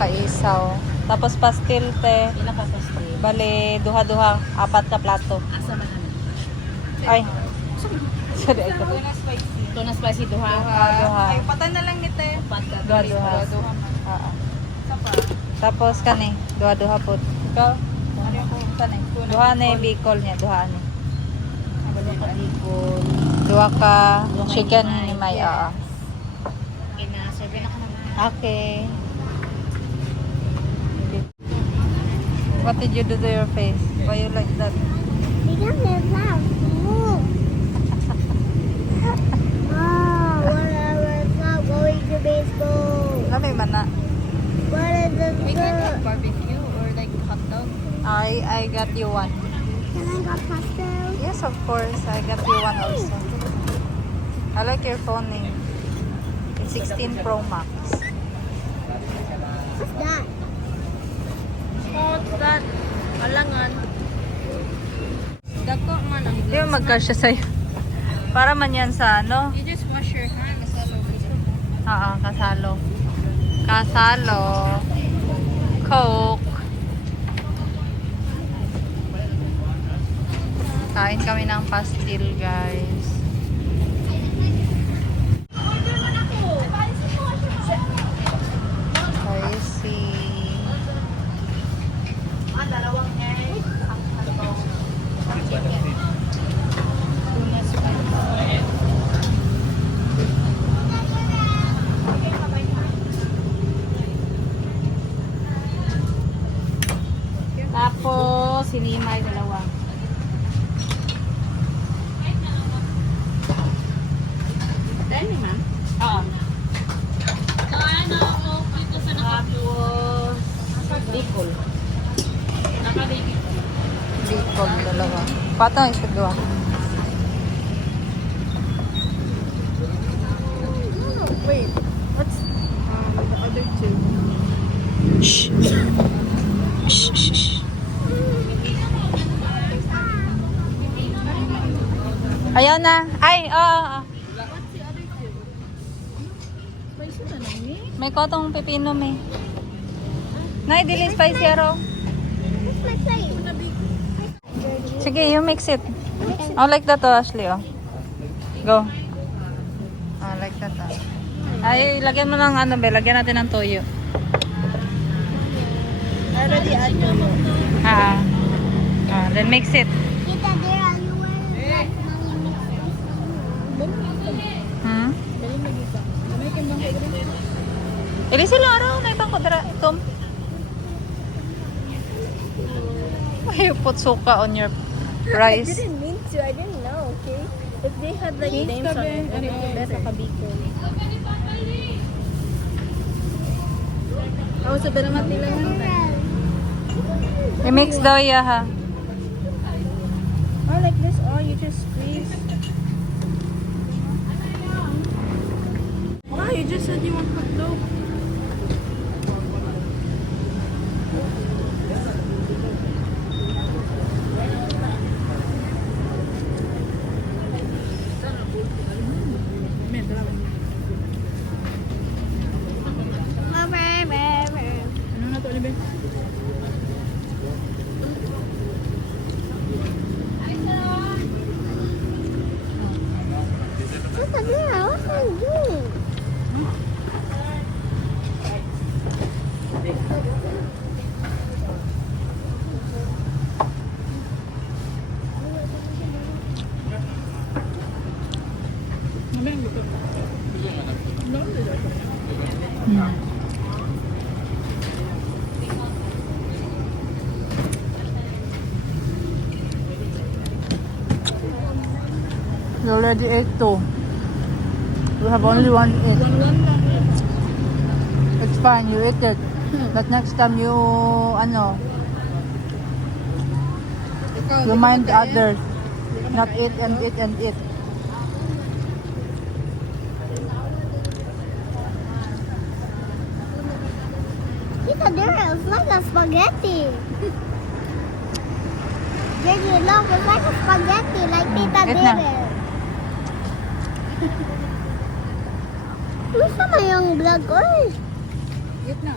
ka isaw. Tapos pastil te. Ila ka pastil. Bale, duha-duha, 4 ka plato. Asa man namin? Ay. Sorry, ay ko. Tuna spicy duha. Duha. Ay, patan na lang nito eh. Duha-duha. Oo. Tapos kani, duha-duha po. Ikaw? Ano ko? Kani. Duha na yung bicol niya, duha ni. Duha ka bicol. Duha ka Duha ka chicken himay. ni May. Oo. Okay na, serve na ka naman. Okay. What did you do to your face? Why you like that? Because it's not move. Oh, whatever. It's not going to be school. Lamay man na. What is this? We can have barbecue or like hot dog. I got you one. Can I go pastel? Yes, of course. I got you one also. I like your phone name. It's 16 Pro Max. What's that? What's that? Alangan. Dako man ang Di ba magkasya sa'yo? Para man yan sa ano? You just wash your hands. Kasalo. Kasalo. Coke. Kain kami ng pastil, guys. Spicy. Tapos, sinimay dalawa. Dahil ni ma'am? Oo. Tapos, bicol. Bicol, dalawa. Patong isa dua. Wait, what's the other two? Ayaw na. Ay, oo. Spicy na lang eh. May kotong pipino, may. Nay, dili spicy aro. What's my plate? Sige, you mix it. Oh, like that, oh, Ashley, oh. Go. Oh, like that, oh. Ay, lagyan mo ng ano, be. Lagyan natin ng toyo. I already add Momo. Then mix it. Tita, there are you wearing that mommy mixed Hmm? Dali mo dito. May kembang kayo rin. Ili sila araw na ibang kudra. Tom. Why you put suka on your I rice? didn't mean to. I didn't know, okay? If they had like names on it, it would be better. I was a bit of a I-mix daw ya, ha? Oh, like this? Oh, you just squeeze. Wow, you just said you want hot dog. Ano na to, Oliver? Tita, there, what are you doing? You already ate two. You have only one to eat. It's fine, you eat it. But next time you, ano, you mind others. Not eat and eat and eat. Tita, there, it's like a spaghetti. Gigi, look, it's like a spaghetti, like Tita Eat na. did. Gusto mo yung vlog ko eh. Eat na.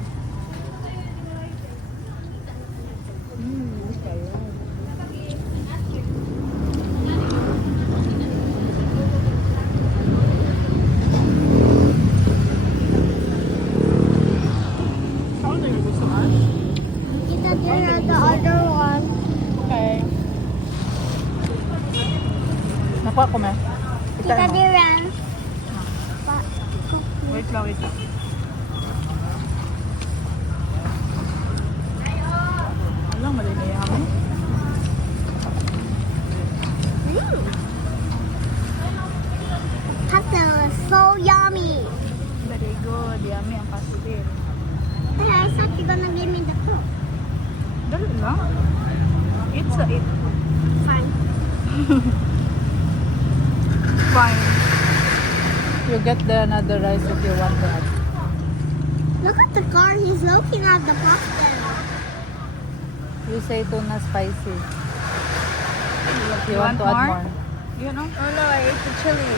Kita there the other one. Okay. Nakuha ko, me. Kita there. Wait lang, wait lang. Alam, malinaya kami. Pastel is so yummy. Very good. Yummy ang pastel. Hey, I thought you're gonna give me the fruit. Dali lang. It's a it. Fine. Fine. You get the another rice if you want to add. Look at the car. He's looking at the pastel. You say tuna spicy. You want to add more? You know? Oh no, I ate the chili.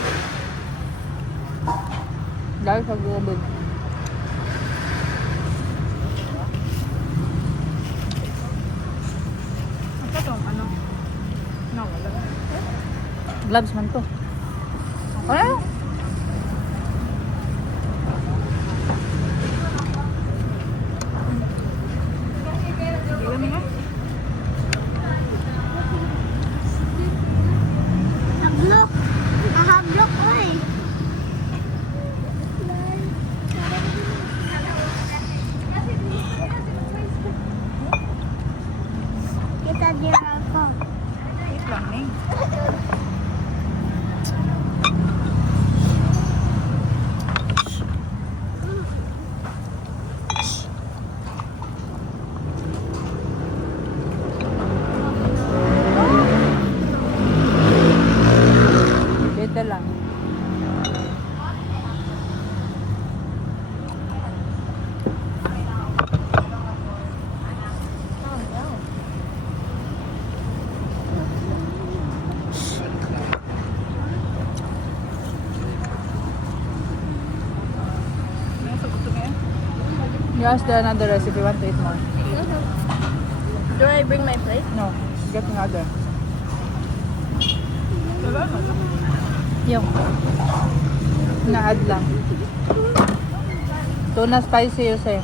Dahil sa gubig. Ito to, ano? No, wala. Gloves man to. Ano? Ilan nga? Look. I have look. Why? Kita there ako. Wait lang, Ning. Dito lang. Nasa gusto mo yan? You ask the another rice if you want to eat more. Do I bring my plate? No. Get another. Wala, wala. Yung. Na-add lang. Tuna spicy you say.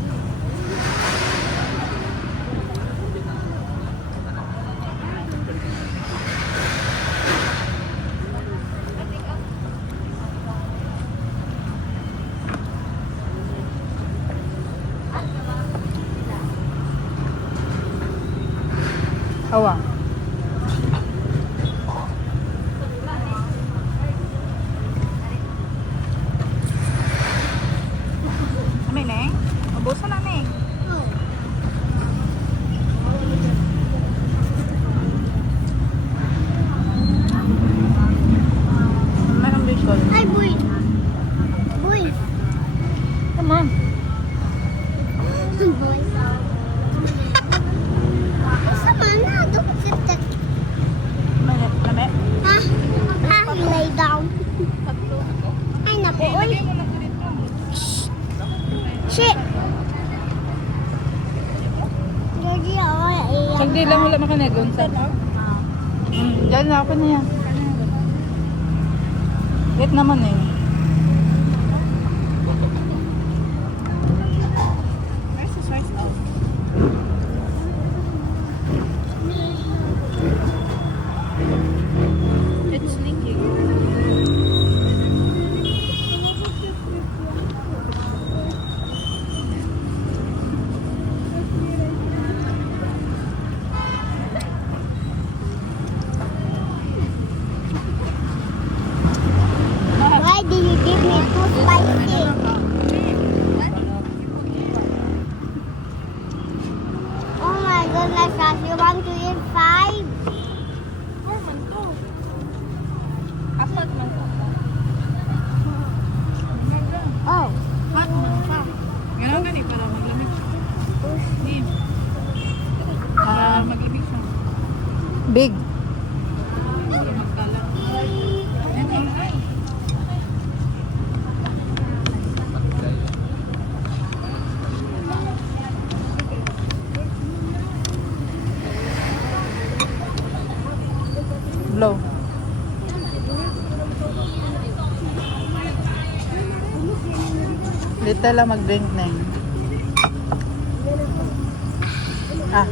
Awa. Kami, Neng? Mabusan na, Neng. Mayroong bacon. Hi, boy. Boy. Come on. Boy. Sama na. Don't sit that. Lame? Ha? Ha? Lay down. Ay, naku. Uy. Shit. Georgie, ako. Sagdi lang wala makanegon sa. Diyan na ako na yan. Wait naman eh. Nice size out. It's sneaky. Why did you give me too spicy? Oh my goodness, Josh, you want to eat 5? Apat man to. Oh. Hot man pa. Ganun gani para maglamig siya. Nim. Para maglamig siya. Big. Para magkalat. Stella mag-drink na yun. Ah.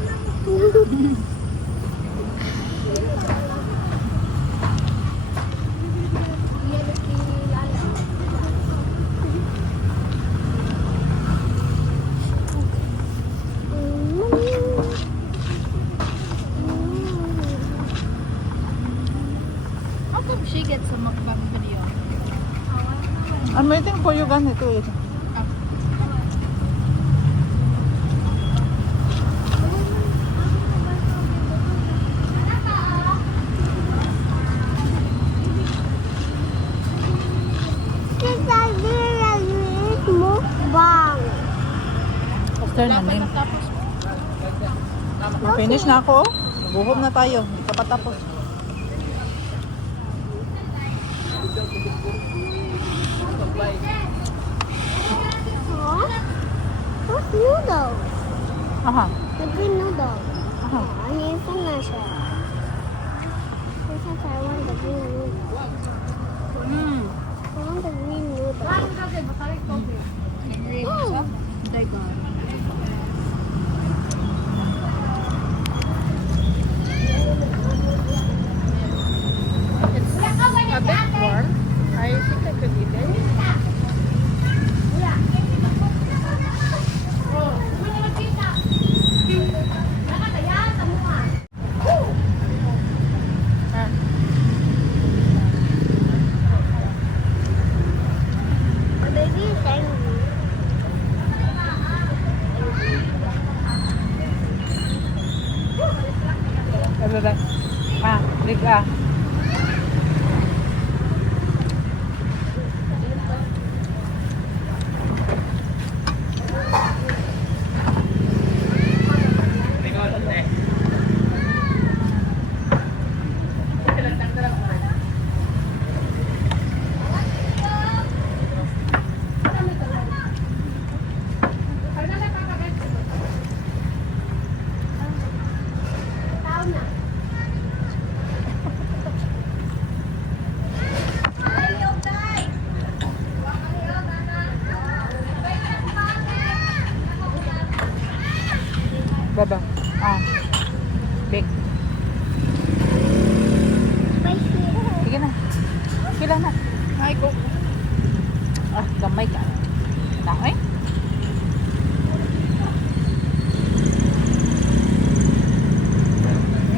How come she gets a mukbang video? I'm waiting for you ganito eh. Mukbang. After namin. Na-finish na ako. Naguhom na tayo. Hindi ka pa tapos. Huh? What's noodle? Aha. The green noodle. Aha. I need to finish it. Because I want the green noodle. Hmm. I want the green noodle. Oh. They got it. It's a bit warm. I think I could eat it. The baby is angry. Bye-bye. Ah, drink ah. Baba. Ah. Big. Spicy. Sige na. Pila na. Ay, go. Ah, gamay ka. Na, eh?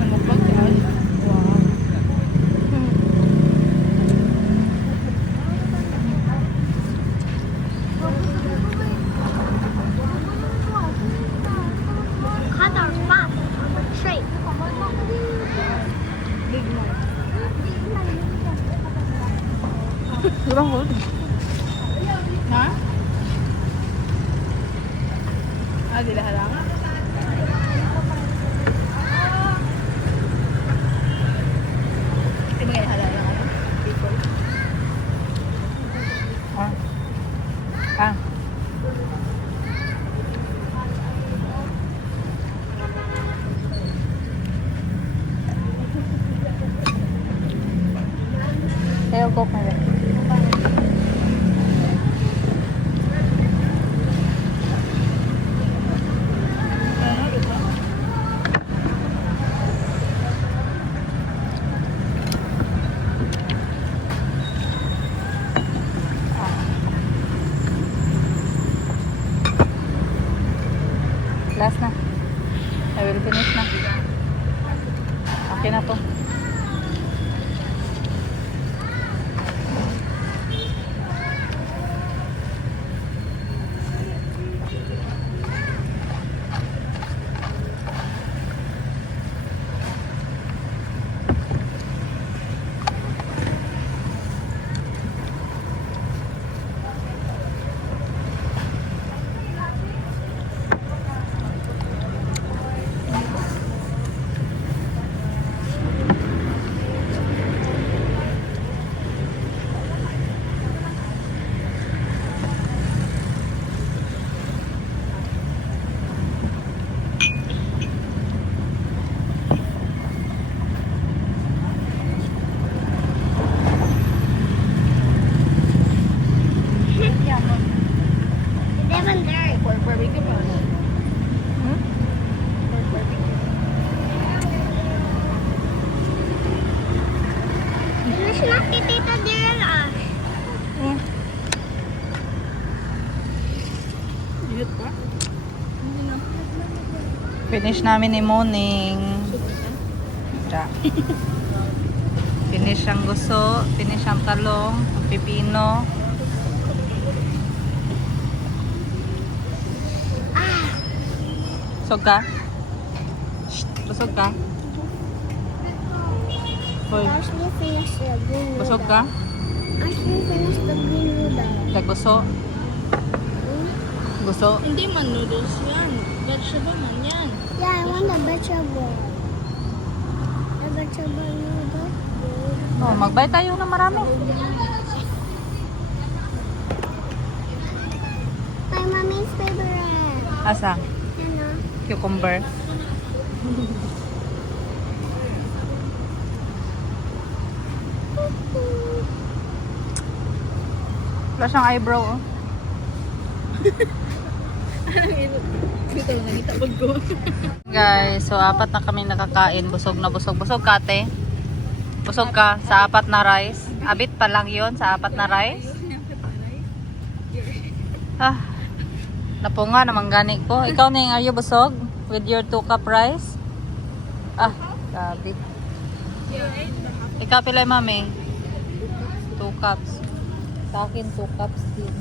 Mukbang guys. Wow. Cut our spot on the tray. Big one. Ibang hold. Ha? Ah, di lahat lang. Di ba kaya halala lang ako? People. Ah. Ah. Kaya coke na rin. Last na. I will finish na. Okay na to. Finish namin ni Moning. Tara. Finish ang guso, finish ang talong, ang pipino. Busog ka? Shh, busog ka? Hoy, Ashley finished the green noodle. busog ka? Ashley finished the green noodle. Nagguso? Guso? Hindi man noodles yan. Vegetable man yan. Yeah, I want the vegetable. The vegetable noodle. Oh, magbay tayo na marami. My mommy's favorite. Asa? Ano? Cucumber. Wala siyang eyebrow, oh. Dito lang nakita pag ko. Guys, so apat na kami nakakain. Busog na busog. Busog ka, ate? Busog ka sa apat na rice? Abit pa lang yon sa apat na rice? Ah, napunga naman gani ko. Ikaw na yung are you busog? With your 2 cup rice? Ah, grabe. Ikaw pilay, mami? 2 cups. Sa akin, 2 cups din.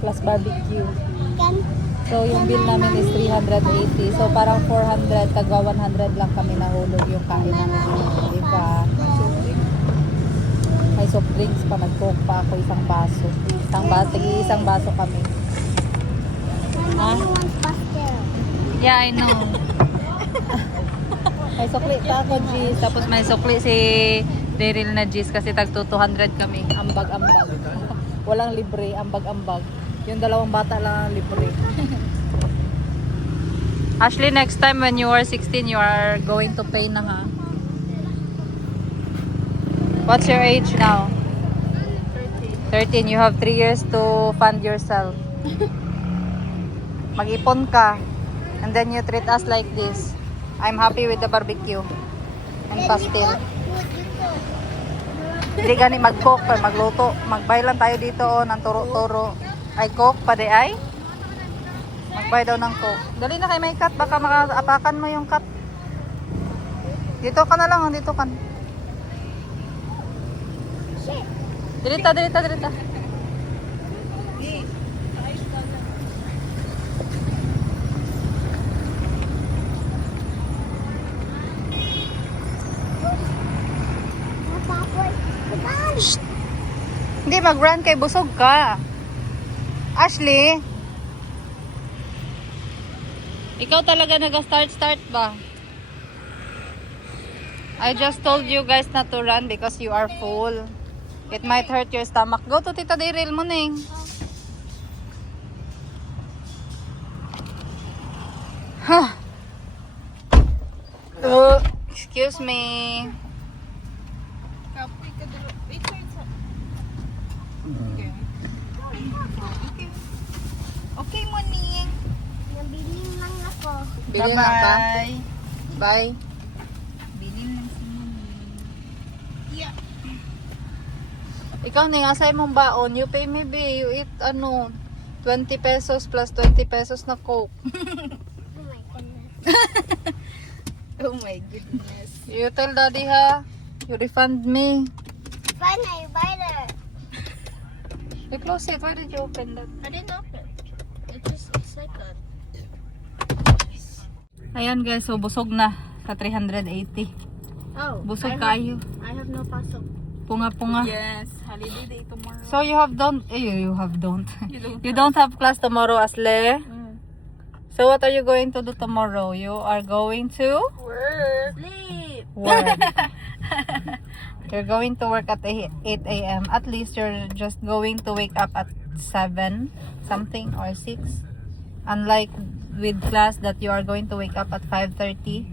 Plus barbecue. Can, So, yung bill namin is 380. So, parang 400, tagwa 100 lang kami nahulog yung kain namin. Diba? May soft drinks pa, nag-coke pa ako isang baso. Isang baso kami. my mommy wants pastel. Yeah, I know. May sukli pa ako, Gis. Tapos may sukli si Daryl na Gis kasi tag 200 kami. Ambag-ambag. Walang libre, ambag-ambag. Yung dalawang bata lang ang libre. Ashley, next time when you are 16, you are going to pay na, ha? What's your age now? 13. You have 3 years to fund yourself. Mag-ipon ka. And then you treat us like this. I'm happy with the barbecue. And pastel. Hindi gani mag-cook pa, magluto. Magbay lang tayo dito, oh, ng turo-turo. Ay, cook pa de ay? Magbay daw ng cook. Dali na kay may cut, baka makaapakan mo yung cut. Dito ka na lang, dito ka. Dirita. Hindi, mag-run kay busog ka. Ashley, ikaw talaga nag-start ba? I just told you guys not to run because you are full. It might hurt your stomach. Go to Tita Daryl mo, Ning. Huh. Excuse me. Okay, Moning. Nabiling lang ako. Bili na ka? Bye. Bilin lang si Mami. Ikaw na asay mong baon. You pay me, be. You eat, 20 pesos plus 20 pesos na Coke. Oh my goodness. Oh my goodness. You tell daddy, ha? You refund me. Fine, I buy that. You close it. Why did you open that? I didn't open. It's like a... Ayan guys, so busog na sa 380. Oh. Busog I kayo. I have no pasok. Punga-punga. Yes, holiday day tomorrow. So you have don't you don't have class tomorrow, Asle? So what are you going to do tomorrow? You are going to Work. Sleep. work. You're going to work at 8 a.m. At least you're just going to wake up at 7 something or 6. Unlike with class that you are going to wake up at 5:30.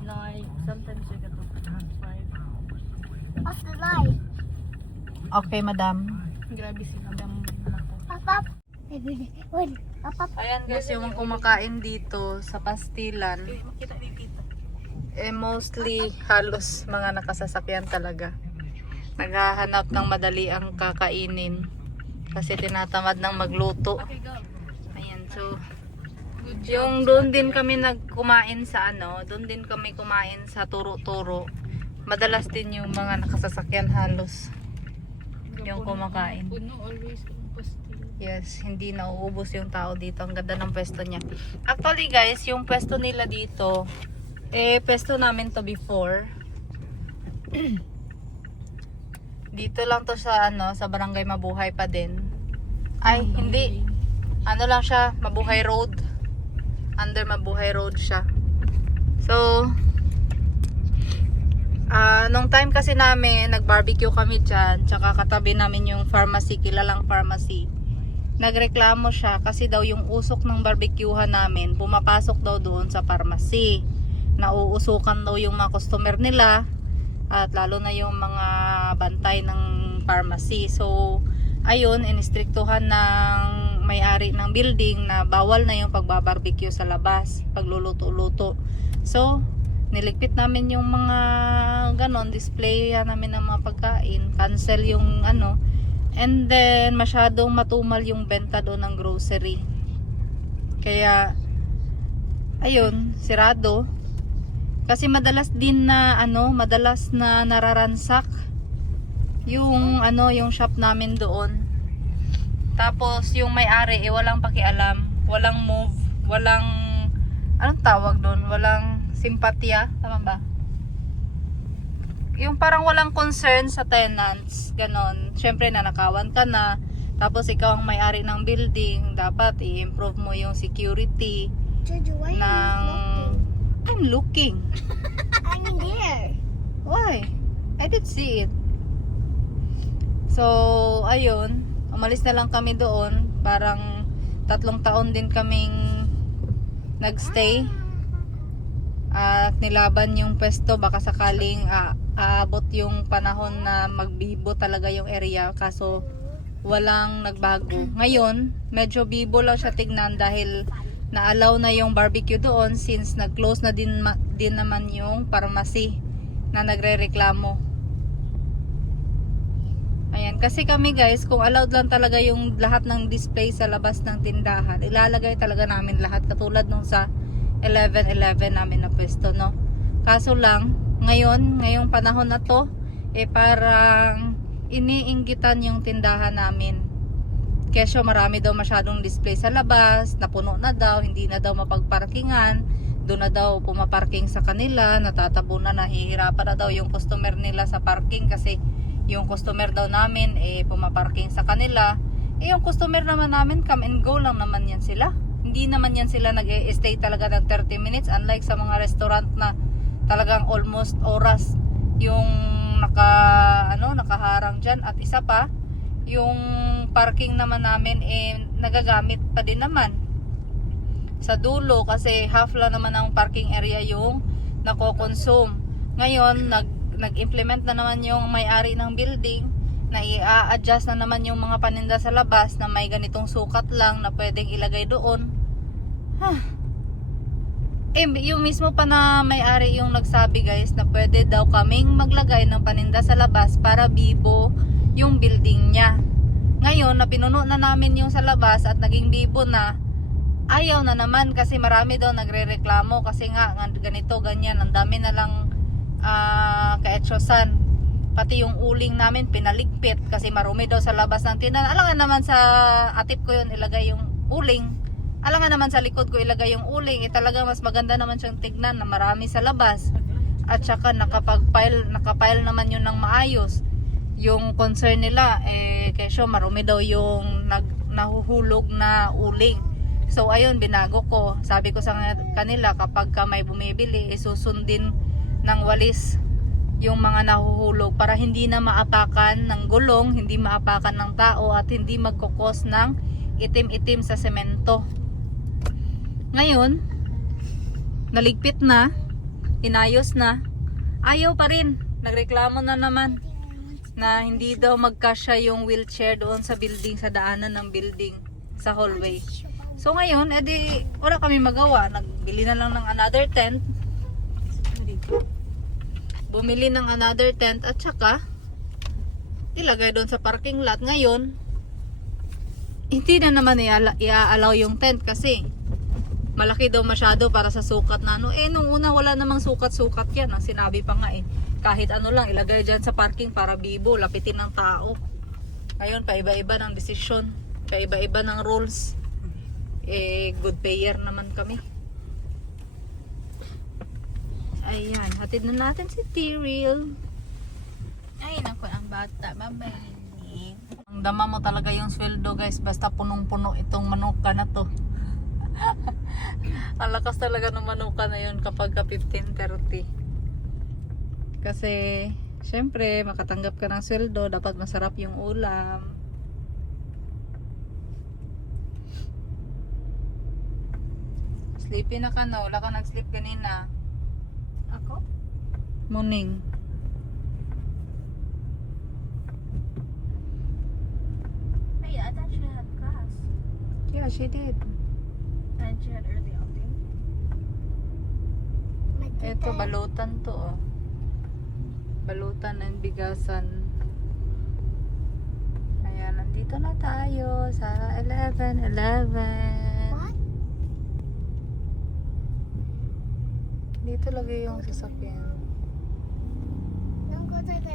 No, sometimes I get up at 5. Off the light. Okay, madam. Grabe si Madam. Papa. Wait. Papa. Ayan guys, yung kumakain dito sa pastilan. Mostly halos mga nakasasakyan talaga. Naghahanap ng madali ang kakainin kasi tinatamad ng magluto. Ayan, so Yung doon din kami nagkumain sa ano, doon din kami kumain sa Turo-Turo. Madalas din yung mga nakasasakyan halos yung kumakain. Puno always ang pastil. Yes, hindi nauubos yung tao dito. Ang ganda ng pwesto niya. Actually guys, yung pwesto nila dito, pwesto namin to before. Dito lang to sa ano, sa Barangay Mabuhay pa din. Ay, hindi. Ano lang siya, Mabuhay Road. Under Mabuhay Road siya. So, nung time kasi namin, nag-barbecue kami dyan, tsaka katabi namin yung pharmacy, kilalang pharmacy. Nagreklamo siya kasi daw yung usok ng barbecuehan namin, pumapasok daw doon sa pharmacy. Nauusukan daw yung mga customer nila, at lalo na yung mga bantay ng pharmacy. So, ayun, inistriktuhan ng may-ari ng building na bawal na yung pagbabarbecue sa labas, pagluluto-luto. So, niligpit namin yung mga ganon, display namin ng mga pagkain, cancel yung ano, and then masyadong matumal yung benta doon ng grocery. Kaya, ayun, sirado. Kasi madalas din na ano, madalas na nararansak yung ano, yung shop namin doon. Tapos yung may-ari walang pakialam, walang move, walang anong tawag doon, walang simpatya, tama ba? Yung parang walang concern sa tenants, ganon. Syempre nanakawan ka na, tapos ikaw ang may-ari ng building, dapat i-improve mo yung security Jojo, why are ng... I'm looking. I'm in there. Why? I did see it. So, ayun, umalis na lang kami doon. Parang 3 taon din kaming nagstay. At nilaban yung pwesto, baka sakaling aabot yung panahon na magbibo talaga yung area, kaso walang nagbago. Ngayon, medyo bibo lang siya tignan dahil na-allow na yung barbecue doon since nag-close na din naman yung pharmacy na nagre-reklamo. Ayan, kasi kami guys, kung allowed lang talaga yung lahat ng display sa labas ng tindahan, ilalagay talaga namin lahat katulad nung sa 11-11 namin na pwesto, no? Kaso lang, ngayong panahon na to, parang iniinggitan yung tindahan namin. Kesyo marami daw masyadong display sa labas, napuno na daw, hindi na daw mapagparkingan, doon na daw pumaparking sa kanila, natatabunan, nahihirapan na daw yung customer nila sa parking kasi yung customer daw namin pumaparking sa kanila. Yung customer naman namin, come and go lang naman yan sila. Hindi naman yan sila nag-stay talaga ng 30 minutes, unlike sa mga restaurant na talagang almost oras yung nakaharang dyan. At isa pa, yung parking naman namin nagagamit pa din naman sa dulo kasi half lang naman ang parking area yung nako-consume. Ngayon nag-implement na naman yung may-ari ng building na i-adjust na naman yung mga paninda sa labas na may ganitong sukat lang na pwedeng ilagay doon. Yung mismo pa na may-ari yung nagsabi guys na pwede daw kaming maglagay ng paninda sa labas para bibo yung building niya. Ngayon, na pinuno na namin yung sa labas at naging bibo na, ayaw na naman kasi marami daw nagre-reklamo kasi nga ganito, ganyan, ang dami na lang kaetsosan. Pati yung uling namin pinaligpit kasi marumi daw sa labas ng tindahan. Alam nga naman sa atip ko yun ilagay yung uling. Alam nga naman sa likod ko ilagay yung uling. Talaga mas maganda naman siyang tignan na marami sa labas. At saka nakapile naman yun ng maayos. Yung concern nila, kesyo marumi daw yung nahuhulog na uling. So ayun, binago ko. Sabi ko sa kanila, kapag ka may bumibili, susundin ng walis yung mga nahuhulog para hindi na maapakan ng gulong, hindi maapakan ng tao at hindi magkukos ng itim-itim sa semento. Ngayon, naligpit na, inayos na, ayaw pa rin, nagreklamo na naman na hindi daw magkasya yung wheelchair doon sa building, sa daanan ng building, sa hallway. So ngayon, edi wala kami magawa, nagbili na lang ng another tent. Bumili ng another tent at saka ilagay doon sa parking lot. Ngayon, hindi na naman i-allow yung tent kasi malaki daw masyado para sa sukat na ano. Eh, nung una wala namang sukat-sukat yan. Ang sinabi pa nga eh. Kahit ano lang, ilagay dyan sa parking para bibo, lapitin ng tao. Ngayon, paiba-iba ng desisyon. Paiba-iba ng rules. Eh, good payer naman kami. Ayan, hatid na natin si Tyrell. Ay, naku, ang bata. Mabalik. Ang dama mo talaga yung sweldo guys, basta punong-puno itong manuka na to. Ang lakas talaga ng manuka na yun kapag ka 15:30. Kasi, syempre, makatanggap ka ng sweldo, dapat masarap yung ulam. Sleepy na ka no? Wala ka nag-sleep kanina. Ako? Morning. Hey, I thought she had class. Yeah, she did. And she had early outing. Ito, balutan to oh. Balutan and bigasan. Ayan, nandito na tayo sa 11-11. What? Dito lagay yung sasakyan. Don't go to the